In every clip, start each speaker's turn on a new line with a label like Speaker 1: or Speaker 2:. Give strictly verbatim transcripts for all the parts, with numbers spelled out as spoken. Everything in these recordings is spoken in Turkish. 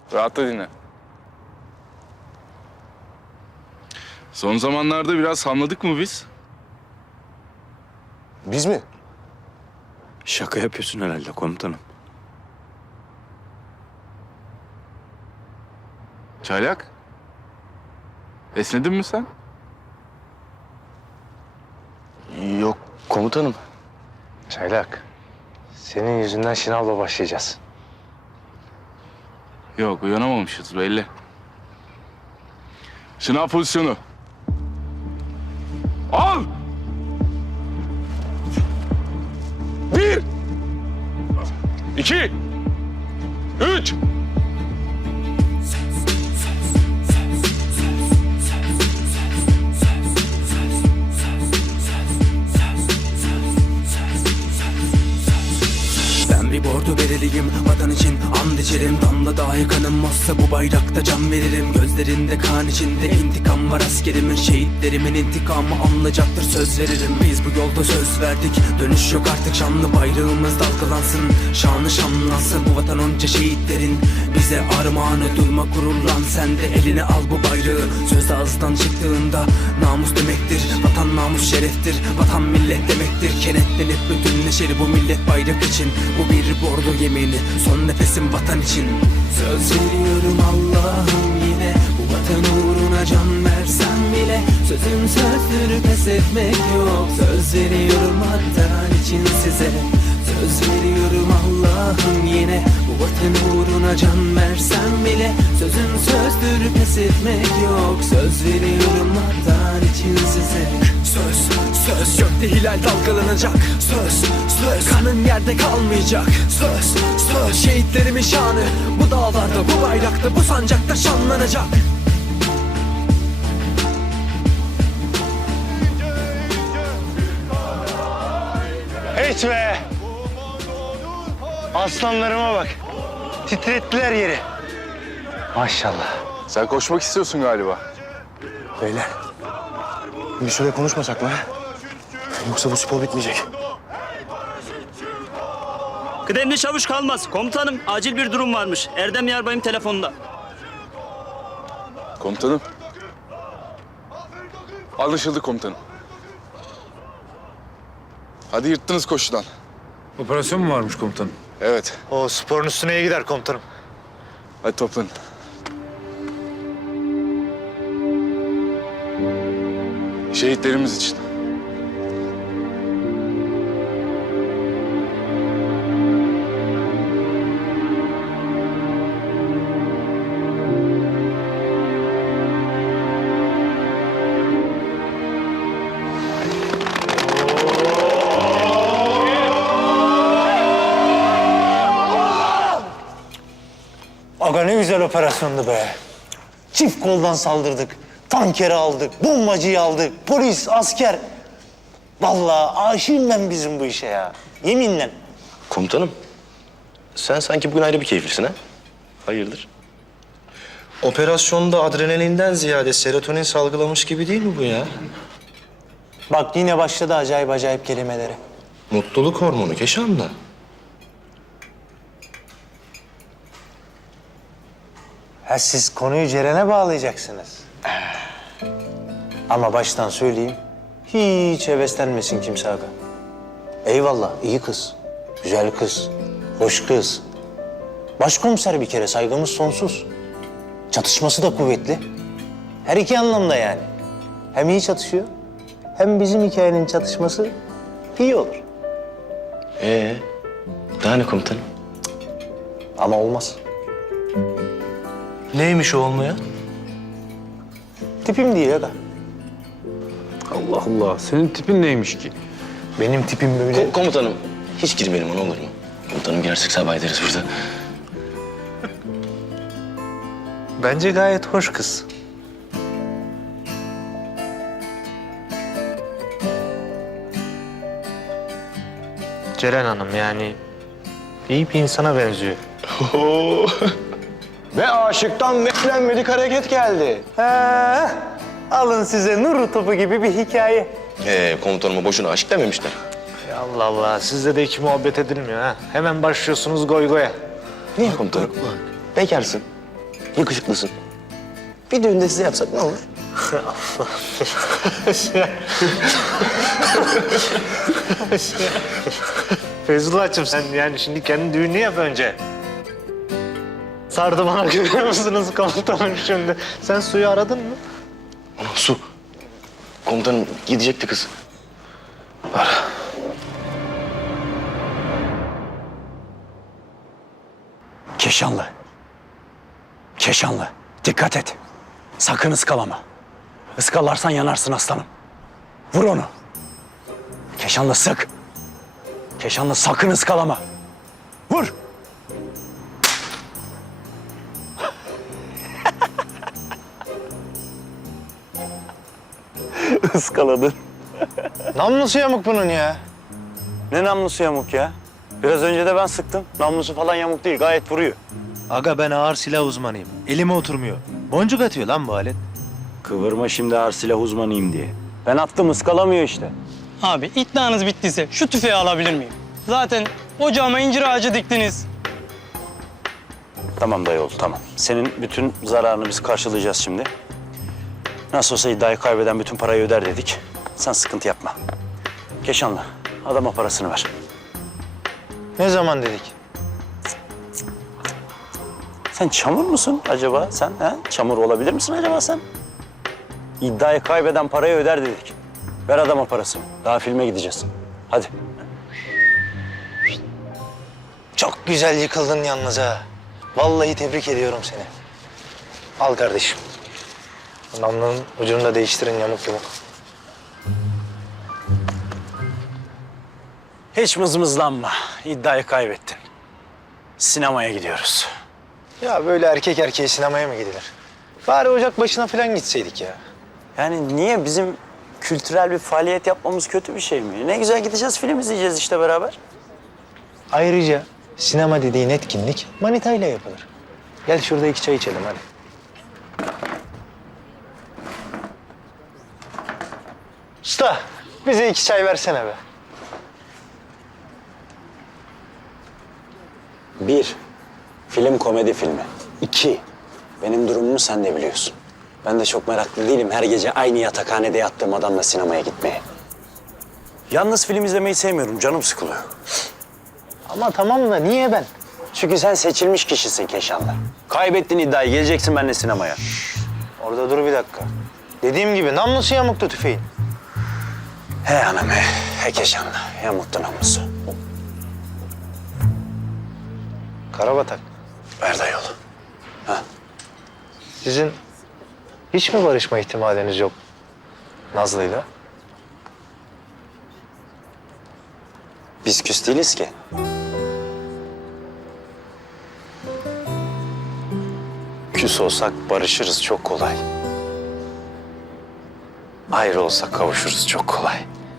Speaker 1: Rahatla dinle. Son zamanlarda biraz hamladık mı biz?
Speaker 2: Biz mi?
Speaker 3: Şaka yapıyorsun herhalde komutanım.
Speaker 1: Çaylak. Esnedin mi sen?
Speaker 2: Yok komutanım. Çaylak. Senin yüzünden şınavla başlayacağız.
Speaker 1: Yok, uyanamamışız belli. Şınav pozisyonu. Al! Bir! İki! Üç!
Speaker 4: Ben bir bordo bereliyim vatan için and içerim. Damla dahi kanım olsa bu bayrakta can veririm. Gözlerinde kan içinde intikam var askerimin. Şehitlerimin intikamı anlayacaktır söz veririm. Biz bu yolda söz verdik, dönüş yok artık. Şanlı bayrağımız dalgalansın, şanı şanlansın. Bu vatan onca şehitlerin bize armağanı. Durma gururlan, sen de eline al bu bayrağı. Söz ağızdan çıktığında namus demektir. Vatan namus şereftir, vatan millet demektir. Kenetlenip bütünleşir bu millet bayrak için. Bu bir bordo yemini, son nefesim vatan için. Söz veriyorum Allah'ım yine, bu vatan uğruna can versem bile. Sözüm sözdür, pes etmek yok. Söz veriyorum vatan için size. Söz veriyorum Allah'ım yine, bu vatan uğruna can versem bile. Sözüm sözdür, pes etmek yok. Söz veriyorum vatan için size. Söz, söz, gökte hilal dalgalanacak. Söz, söz, kanın yerde kalmayacak. Söz, söz, şehitlerimin şanı bu dağlarda, bu bayrakta, bu sancakta şanlanacak.
Speaker 2: Evet be! Aslanlarıma bak. Titrettiler yeri. Maşallah.
Speaker 1: Sen koşmak istiyorsun galiba.
Speaker 2: Beyler. Bir süre konuşmasak mı? Yoksa bu spor bitmeyecek.
Speaker 5: Kıdemli çavuş kalmaz. Komutanım, acil bir durum varmış. Erdem Yarbayım telefonda.
Speaker 1: Komutanım. Anlaşıldı komutanım. Hadi yırttınız koşudan.
Speaker 6: Operasyon mu varmış komutanım?
Speaker 1: Evet.
Speaker 2: O sporun üstüne iyi gider komutanım.
Speaker 1: Hadi toplanın. Şehitlerimiz için.
Speaker 7: Aga ne güzel operasyondu be. Çift koldan saldırdık. Tankeri aldık, bombacıyı aldık, polis, asker. Vallahi aşığım ben bizim bu işe ya. Yeminle.
Speaker 8: Komutanım, sen sanki bugün ayrı bir keyiflisin ha? Hayırdır? Operasyonda adrenalinden ziyade serotonin salgılamış gibi değil mi bu ya?
Speaker 7: Bak yine başladı acayip acayip kelimeleri.
Speaker 8: Mutluluk hormonu Keşan'la.
Speaker 7: Ha siz konuyu Ceren'e bağlayacaksınız. Ama baştan söyleyeyim, hiç heveslenmesin kimse aga. Eyvallah, iyi kız, güzel kız, hoş kız. Başkomiser bir kere, saygımız sonsuz. Çatışması da kuvvetli. Her iki anlamda yani. Hem iyi çatışıyor, hem bizim hikayenin çatışması iyi olur.
Speaker 8: Ee, daha ne komutanım?
Speaker 7: Ama olmaz.
Speaker 8: Neymiş o olmayan?
Speaker 7: Tipim değil aga.
Speaker 6: Allah Allah. Senin tipin neymiş ki?
Speaker 7: Benim tipim böyle...
Speaker 8: Ko- komutanım, hiç girmeyelim ona olur mu? Komutanım girersek sabah ederiz burada.
Speaker 7: Bence gayet hoş kız. Ceren Hanım yani iyi bir insana benziyor.
Speaker 2: Ve aşıktan beklenmedik hareket geldi.
Speaker 7: Ha, alın size nur topu gibi bir hikaye.
Speaker 8: Ee, komutanıma boşuna aşık dememişler.
Speaker 7: Ya Allah Allah, sizde de hiç muhabbet edilmiyor ha. Hemen başlıyorsunuz goy goya.
Speaker 8: Niye komutanım? Bekarsın. Yakışıklısın. Bir düğünde size yapsak ne olur?
Speaker 7: Feyzullah'cığım sen yani şimdi kendi düğününü yap önce. Sardı bana görüyor musunuz komutanım şimdi? Sen suyu aradın mı?
Speaker 8: Ana su. Komutanım gidecekti kız.
Speaker 3: Keşanlı. Keşanlı. Dikkat et. Sakın ıskalama. Iskalarsan yanarsın aslanım. Vur onu. Keşanlı sık. Keşanlı sakın ıskalama. Vur. Iskaladın.
Speaker 7: Namlusu yamuk bunun ya.
Speaker 3: Ne namlusu yamuk ya? Biraz önce de ben sıktım. Namlusu falan yamuk değil. Gayet vuruyor.
Speaker 7: Aga ben ağır silah uzmanıyım. Elime oturmuyor. Boncuk atıyor lan bu alet.
Speaker 3: Kıvırma şimdi ağır silah uzmanıyım diye. Ben attım ıskalamıyor işte.
Speaker 9: Abi iddianız bittiyse şu tüfeği alabilir miyim? Zaten ocağıma incir ağacı diktiniz.
Speaker 3: Tamam dayı oldu tamam. Senin bütün zararını biz karşılayacağız şimdi. Nasıl olsa iddiayı kaybeden bütün parayı öder dedik. Sen sıkıntı yapma. Keşanlı adama parasını ver.
Speaker 7: Ne zaman dedik?
Speaker 3: Sen çamur musun acaba sen? He? Çamur olabilir misin acaba sen? İddiayı kaybeden parayı öder dedik. Ver adama parasını. Daha filme gideceğiz. Hadi.
Speaker 7: Çok güzel yıkıldın yalnız ha. Vallahi tebrik ediyorum seni. Al kardeşim. Namlunun ucunu da değiştirin yamuk yumuk.
Speaker 3: Hiç mızmızlanma. İddiayı kaybettin. Sinemaya gidiyoruz.
Speaker 7: Ya böyle erkek erkeğe sinemaya mı gidilir? Bari ocak başına falan gitseydik ya.
Speaker 3: Yani niye bizim kültürel bir faaliyet yapmamız kötü bir şey mi? Ne güzel gideceğiz, film izleyeceğiz işte beraber.
Speaker 7: Ayrıca sinema dediğin etkinlik manitayla yapılır. Gel şurada iki çay içelim hadi. Usta bize iki çay versene be.
Speaker 3: Bir, film komedi filmi. İki, benim durumumu sen de biliyorsun. Ben de çok meraklı değilim her gece aynı yatakhanede yattığım adamla sinemaya gitmeye. Yalnız film izlemeyi sevmiyorum, canım sıkılıyor.
Speaker 7: Ama tamam da niye ben?
Speaker 3: Çünkü sen seçilmiş kişisin Keşanlı. Kaybettin iddiayı, geleceksin benimle sinemaya.
Speaker 7: Orada dur bir dakika. Dediğim gibi namlusu yamuktu tüfeğin.
Speaker 3: He anam he, he Keşanlı. Yamuktu namusu.
Speaker 7: Karabatak.
Speaker 3: Ver dayı oğlum.
Speaker 7: Sizin hiç mi barışma ihtimaliniz yok Nazlı'yla?
Speaker 3: Biz küs değiliz ki. Küs olsak barışırız çok kolay. Ayrı olsak kavuşuruz çok kolay.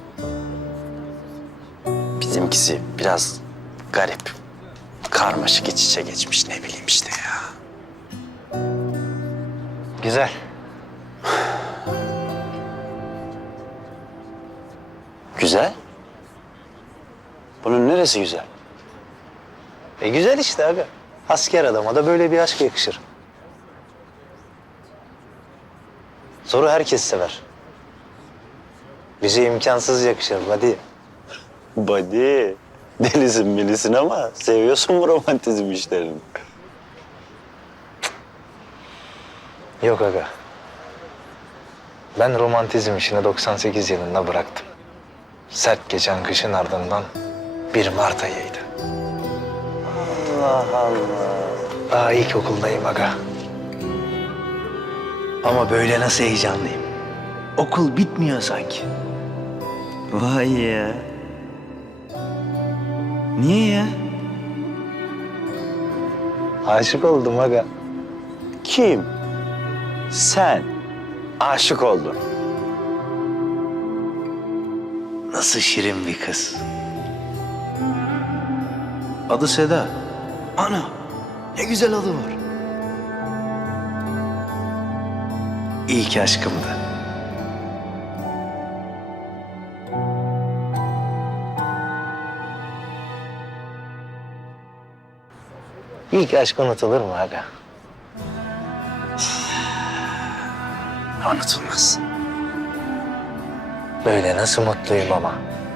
Speaker 3: Bizimkisi biraz garip. Karmaşık iç içe geçmiş ne bileyim işte ya.
Speaker 7: Güzel.
Speaker 3: Güzel. Bunun neresi güzel?
Speaker 7: E güzel işte abi. Asker adama da böyle bir aşk yakışır. Zoru herkes sever. Bize imkansız yakışır buddy.
Speaker 3: Badi. Delisin milisin ama seviyorsun bu romantizm işlerini.
Speaker 7: Yok aga. Ben romantizm işini doksan sekiz yılında bıraktım. Sert geçen kışın ardından bir Mart ayıydı.
Speaker 3: Allah Allah.
Speaker 7: Daha ilkokuldayım aga. Ama böyle nasıl heyecanlıyım. Okul bitmiyor sanki.
Speaker 3: Vay ya. Niye ya?
Speaker 7: Aşık oldum aga.
Speaker 3: Kim? Sen. Aşık oldun.
Speaker 7: Nasıl şirin bir kız. Adı Seda. Ana, ne güzel adı var. İlk aşkımdı. İlk aşk unutulur mu aga? Unutulmaz. Böyle nasıl mutluyum ama.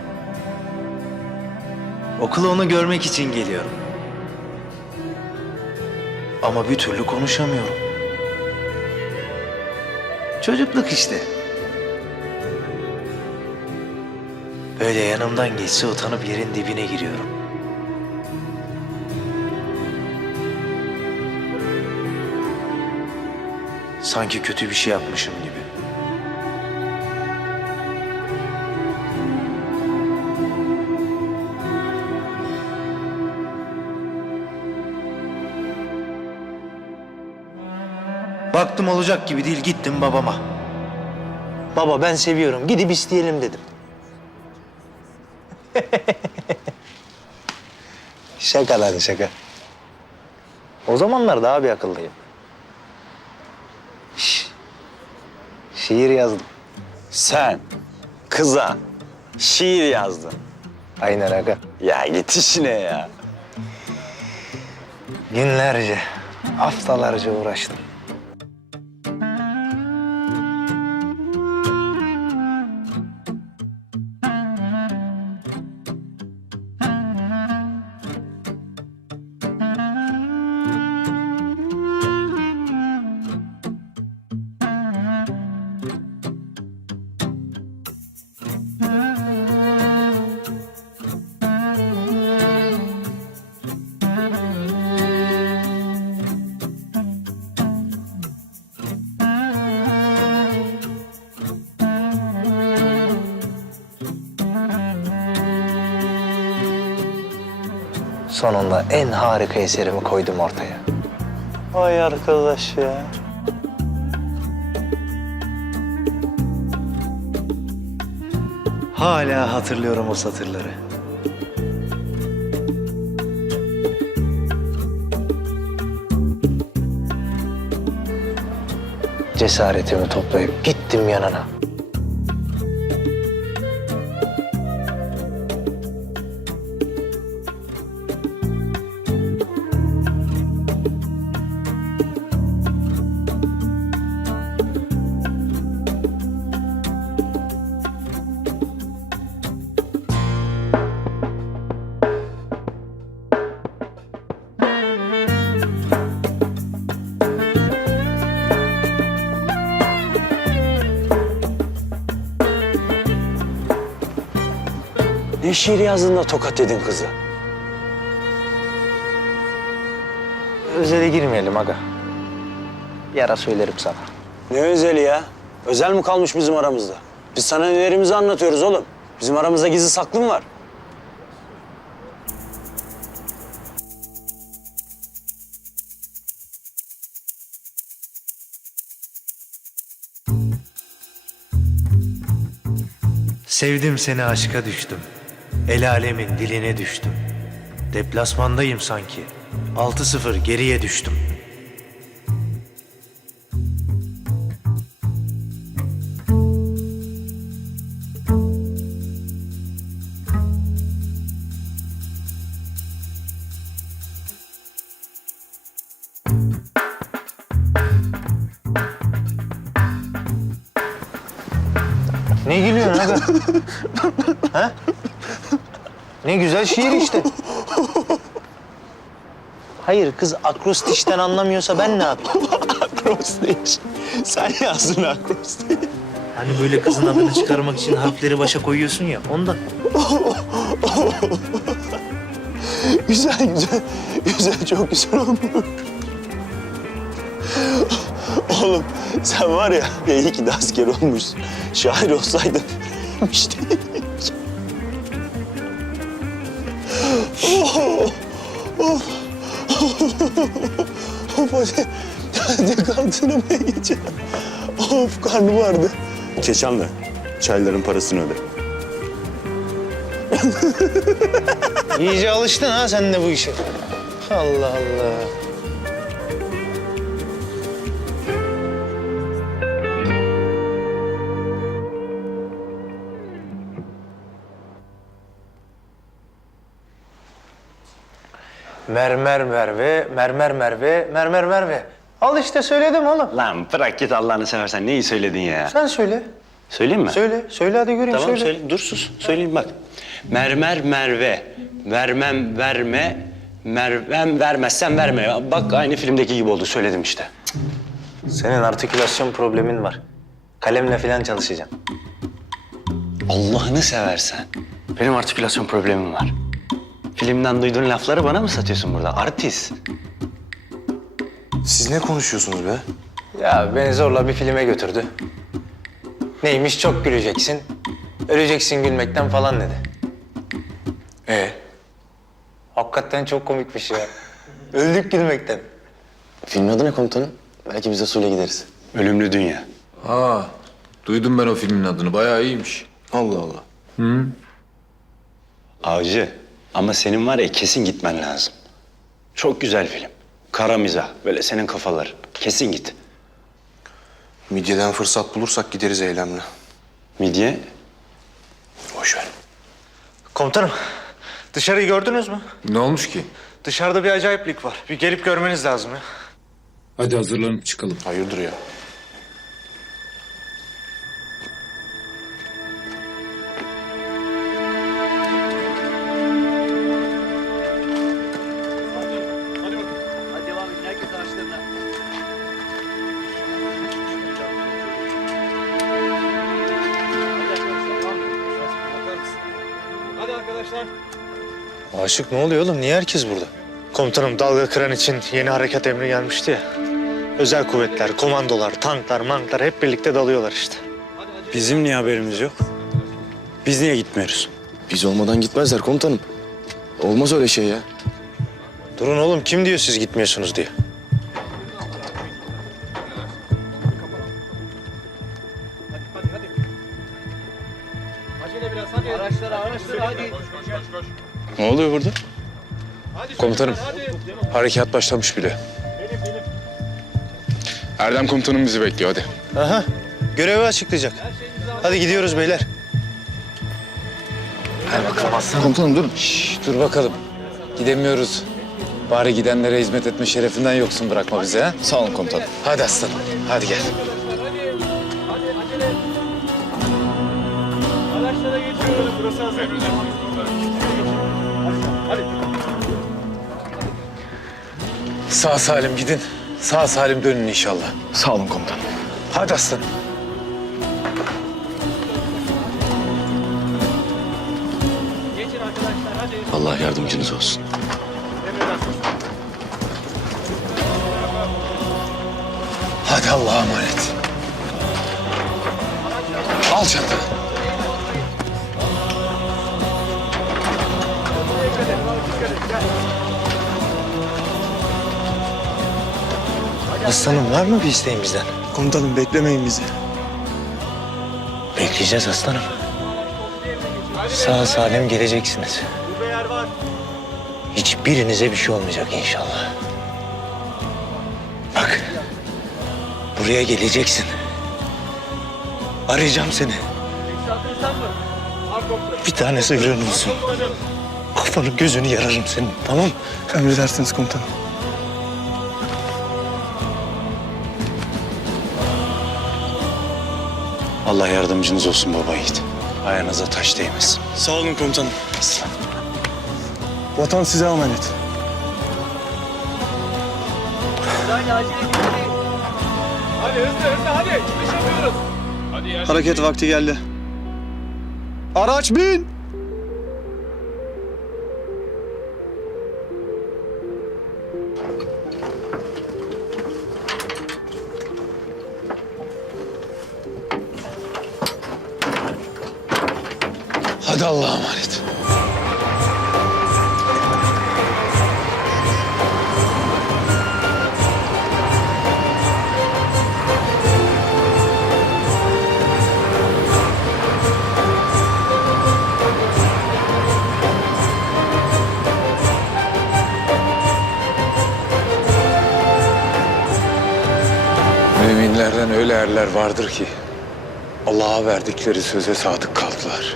Speaker 7: Okula onu görmek için geliyorum. Ama bir türlü konuşamıyorum. Çocukluk işte. Böyle yanımdan geçse utanıp yerin dibine giriyorum. Sanki kötü bir şey yapmışım gibi. Baktım olacak gibi değil, gittim babama. Baba ben seviyorum, gidip isteyelim dedim. Şaka lan şaka. O zamanlar daha bir akıllıyım. Şş, şiir yazdım.
Speaker 3: Sen kıza şiir yazdın.
Speaker 7: Aynen aga.
Speaker 3: Ya git işine ya.
Speaker 7: Günlerce, haftalarca uğraştım. Sonunda en harika eserimi koydum ortaya. Vay arkadaş ya. Hala hatırlıyorum o satırları. Cesaretimi toplayıp gittim yanına.
Speaker 3: Ne şiir yazdın da tokat edin kızı?
Speaker 7: Özele girmeyelim aga. Bir ara söylerim sana.
Speaker 3: Ne özeli ya? Özel mi kalmış bizim aramızda? Biz sana nelerimizi anlatıyoruz oğlum. Bizim aramızda gizli saklı mı var?
Speaker 7: Sevdim seni, aşka düştüm. El alemin diline düştüm. Deplasmandayım sanki. Altı sıfır geriye düştüm. Ne gülüyorsun aga? Ha? Ne güzel şiir işte. Hayır, kız akrostişten anlamıyorsa ben ne yapayım?
Speaker 3: Akrostiş. Sen yazdın akrostiş.
Speaker 7: Hani böyle kızın adını çıkarmak için harfleri başa koyuyorsun ya, ondan.
Speaker 3: Güzel güzel. Güzel, çok güzel olmuş. Oğlum sen var ya, ya iyi ki de asker olmuşsun. Şair olsaydın işte. Oh, oh, of hadi, hadi kaldırmaya geçelim. Of karnım vardı.
Speaker 1: Keşanlı, çayların parasını öde.
Speaker 7: İyice alıştın ha sen de bu işe. Allah Allah. Mermer Merve, mermer Merve, mermer Merve. Al işte söyledim oğlum.
Speaker 3: Lan bırak git Allah'ını seversen. Neyi söyledin ya?
Speaker 7: Sen söyle.
Speaker 3: Söyleyeyim mi?
Speaker 7: Söyle. Söyle hadi göreyim
Speaker 3: Tamam
Speaker 7: söyle.
Speaker 3: söyle. Dur sus. Söyleyeyim bak. Mermer Merve. Vermem verme. Mervem vermezsen verme. Bak aynı filmdeki gibi oldu. Söyledim işte.
Speaker 7: Senin artikülasyon problemin var. Kalemle falan çalışacaksın.
Speaker 3: Allah'ını seversen. Benim artikülasyon problemim var. Filmden duyduğun lafları bana mı satıyorsun burada? Artist.
Speaker 2: Siz ne konuşuyorsunuz be?
Speaker 7: Ya beni zorla bir filme götürdü. Neymiş çok güleceksin. Öleceksin gülmekten falan dedi.
Speaker 2: Ee?
Speaker 7: Hakikaten çok komikmiş ya. Öldük gülmekten.
Speaker 8: Filmin adı ne komutanım? Belki biz de suyla gideriz.
Speaker 3: Ölümlü Dünya.
Speaker 6: Ha, duydum ben o filmin adını. Bayağı iyiymiş.
Speaker 2: Allah Allah.
Speaker 3: Avcı. Ama senin var ya kesin gitmen lazım. Çok güzel film. Kara mizah. Böyle senin kafaların. Kesin git.
Speaker 2: Midyeden fırsat bulursak gideriz eylemle.
Speaker 3: Midye.
Speaker 2: Boş ver.
Speaker 7: Komutanım, dışarıyı gördünüz mü?
Speaker 6: Ne olmuş ki?
Speaker 7: Dışarıda bir acayiplik var. Bir gelip görmeniz lazım ya.
Speaker 6: Hadi hazırlanıp çıkalım.
Speaker 2: Hayırdır ya?
Speaker 5: Hadi devam edin. Herkes araçlarına.
Speaker 7: Aşık ne oluyor oğlum? Niye herkes burada? Komutanım dalga kıran için yeni harekat emri gelmişti ya. Özel kuvvetler, komandolar, tanklar, manklar hep birlikte dalıyorlar işte.
Speaker 3: Bizim niye haberimiz yok? Biz niye gitmiyoruz?
Speaker 8: Biz olmadan gitmezler komutanım. Olmaz öyle şey ya.
Speaker 7: Durun oğlum kim diyor siz gitmiyorsunuz diye.
Speaker 1: Ne oluyor burada?
Speaker 6: Komutanım, harekat başlamış bile.
Speaker 1: Erdem komutanım bizi bekliyor hadi.
Speaker 7: Aha görevi açıklayacak. Hadi gidiyoruz beyler.
Speaker 6: Komutanım durun. Şşş, dur bakalım. Gidemiyoruz. Bari gidenlere hizmet etme şerefinden yoksun bırakma bizi ha.
Speaker 8: Sağ olun komutanım.
Speaker 6: Hadi aslanım, hadi gel. Sağ salim gidin. Sağ salim dönün inşallah.
Speaker 8: Sağ olun komutanım.
Speaker 6: Hadi aslanım.
Speaker 8: Allah yardımcınız olsun.
Speaker 6: Hadi Allah'a emanet. Al çantanı.
Speaker 7: Aslanım var mı bir isteğin bizden?
Speaker 2: Komutanım beklemeyin bizi.
Speaker 7: Bekleyeceğiz aslanım. Sağ salim geleceksiniz. Hiçbirinize bir şey olmayacak inşallah. Bak. Buraya geleceksin. Arayacağım seni. Bir tane sıyrığın olsun. Kafanı gözünü yararım senin, tamam mı?
Speaker 2: Emredersiniz komutanım.
Speaker 3: Allah yardımcınız olsun baba yiğit. Ayağınıza taş değmesin.
Speaker 2: Sağ olun komutanım. Vatan size emanet. Hareket vakti geldi. Araç bin!
Speaker 6: Hadi Allah'a emanet. Müminlerden öyle erler vardır ki Allah'a verdikleri söze sadık kaldılar.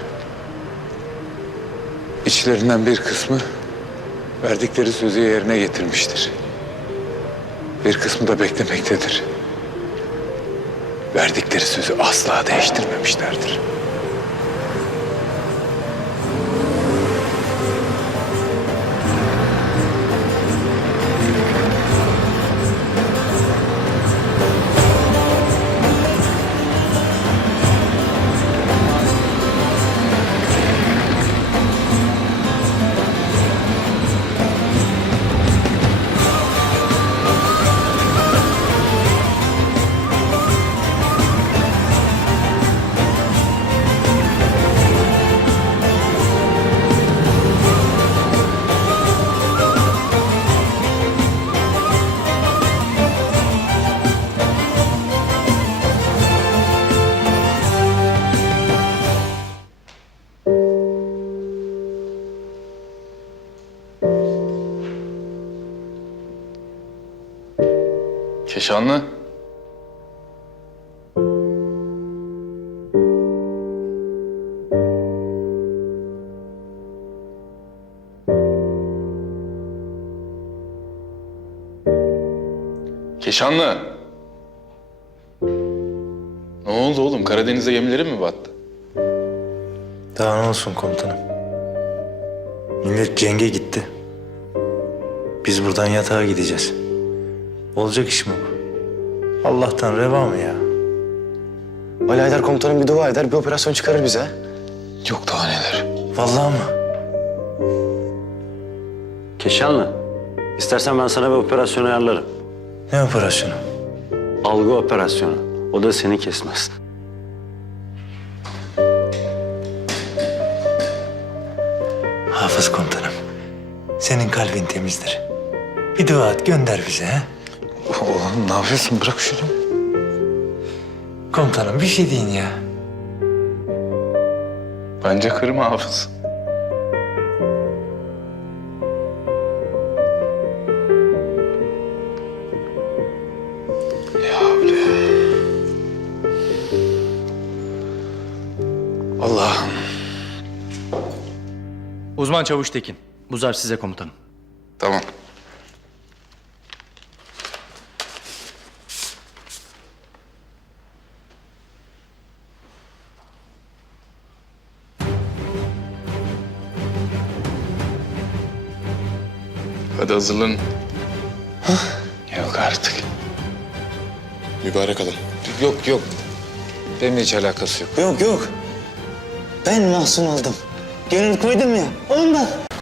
Speaker 6: İçlerinden bir kısmı verdikleri sözü yerine getirmiştir. Bir kısmı da beklemektedir. Verdikleri sözü asla değiştirmemişlerdir. Keşanlı. Keşanlı. Ne oldu oğlum? Karadeniz'de gemilerin mi battı?
Speaker 7: Daha ne olsun komutanım. Millet cenge gitti. Biz buradan yatağa gideceğiz. Olacak iş mi bu? Allah'tan reva mı ya?
Speaker 2: Ali Haydar komutanım bir dua eder, bir operasyon çıkarır bize.
Speaker 6: Yok daha neler.
Speaker 7: Vallahi mı?
Speaker 3: Keşanlı, istersen ben sana bir operasyon ayarlarım.
Speaker 7: Ne operasyonu?
Speaker 3: Algı operasyonu. O da seni kesmez.
Speaker 7: Hafız komutanım. Senin kalbin temizdir. Bir dua et gönder bize ha.
Speaker 6: Oğlum ne yapıyorsun? Bırak şunu.
Speaker 7: Komutanım bir şey deyin ya.
Speaker 6: Bence kırma Hafız. Ya havle. Allah'ım.
Speaker 10: Uzman Çavuş Tekin. Bu zarf size komutanım.
Speaker 6: Tamam.
Speaker 1: Hadi hazırlanın.
Speaker 6: Yok artık.
Speaker 2: Mübarek adam.
Speaker 6: Yok yok. Benimle hiç alakası yok.
Speaker 7: Yok yok. Ben mahzun oldum. Gönül koydum ya ondan.